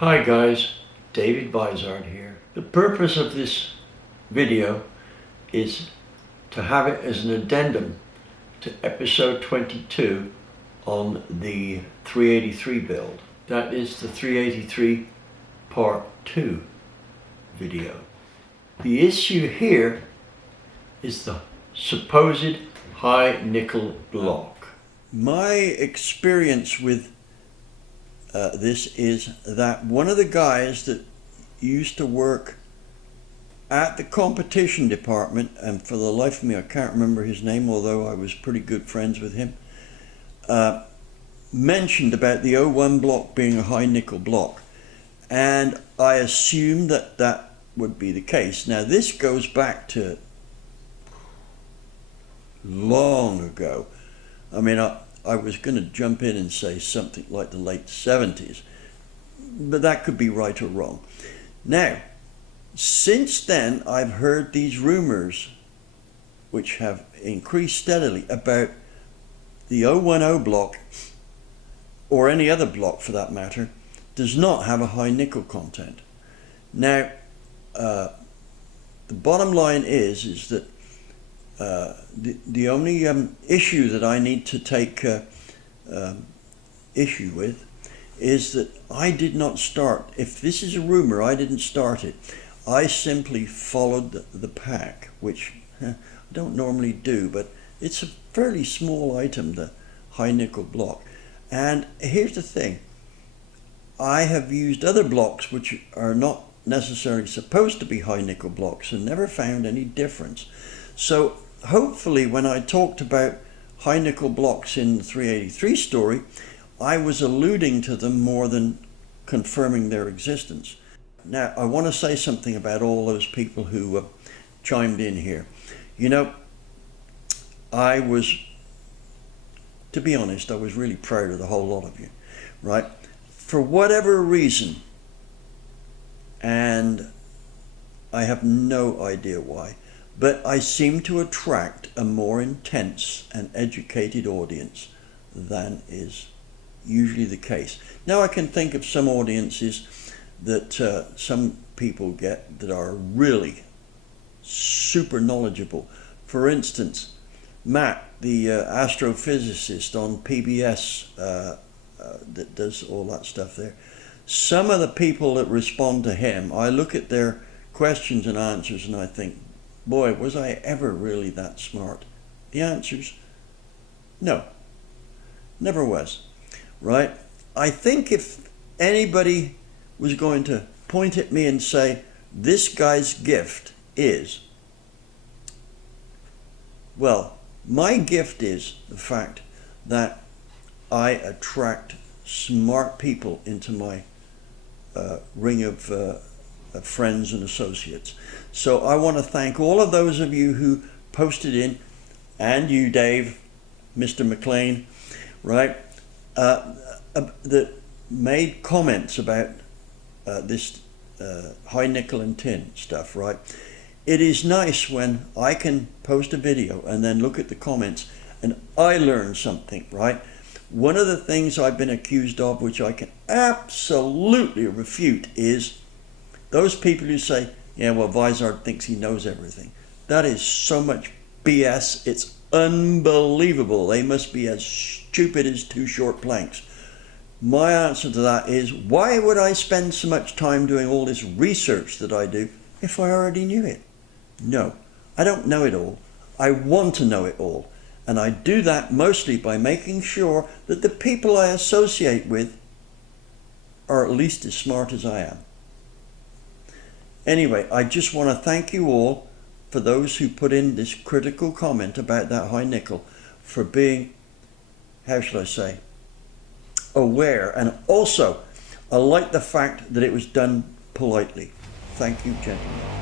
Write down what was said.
Hi guys, David Vizard here. The purpose of this video is to have it as an addendum to episode 22 on the 383 build. That is the 383 part 2 video. The issue here is the supposed high-nickel block. My experience with this is that one of the guys that used to work at the competition department, and for the life of me I can't remember his name, although I was pretty good friends with him, mentioned about the 01 block being a high nickel block, and I assumed that that would be the case. Now this goes back to long ago. I mean, I was going to jump in and say something like the late 70s, but that could be right or wrong. Now, since then, I've heard these rumors, which have increased steadily, about the 010 block, or any other block for that matter, does not have a high nickel content. Now, the bottom line is that the only issue that I need to take issue with is that I did not start. If this is a rumor, I didn't start it. I simply followed the pack, which I don't normally do, but it's a fairly small item, the high nickel block. And here's the thing. I have used other blocks which are not necessarily supposed to be high nickel blocks and never found any difference. So hopefully when I talked about high nickel blocks in the 383 story, I was alluding to them more than confirming their existence. Now I want to say something about all those people who chimed in here. You know, to be honest, I was really proud of the whole lot of you, right? For whatever reason, and I have no idea why, but I seem to attract a more intense and educated audience than is usually the case. Now I can think of some audiences that some people get that are really super knowledgeable. For instance, Matt, the astrophysicist on PBS that does all that stuff there. Some of the people that respond to him, I look at their questions and answers and I think, boy, was I ever really that smart? The answer's no, never was, right? I think if anybody was going to point at me and say, this guy's gift is, well, my gift is the fact that I attract smart people into my ring of friends and associates. So I want to thank all of those of you who posted in, and you, Dave, Mr. McLean, right, that made comments about this high nickel and tin stuff, right? It is nice when I can post a video and then look at the comments and I learn something, right? One of the things I've been accused of, which I can absolutely refute, is those people who say, yeah, well, Vizard thinks he knows everything. That is so much BS. It's unbelievable. They must be as stupid as two short planks. My answer to that is, why would I spend so much time doing all this research that I do if I already knew it? No, I don't know it all. I want to know it all. And I do that mostly by making sure that the people I associate with are at least as smart as I am. Anyway, I just want to thank you all for those who put in this critical comment about that high nickel, for being, how shall I say, aware. And also, I like the fact that it was done politely. Thank you, gentlemen.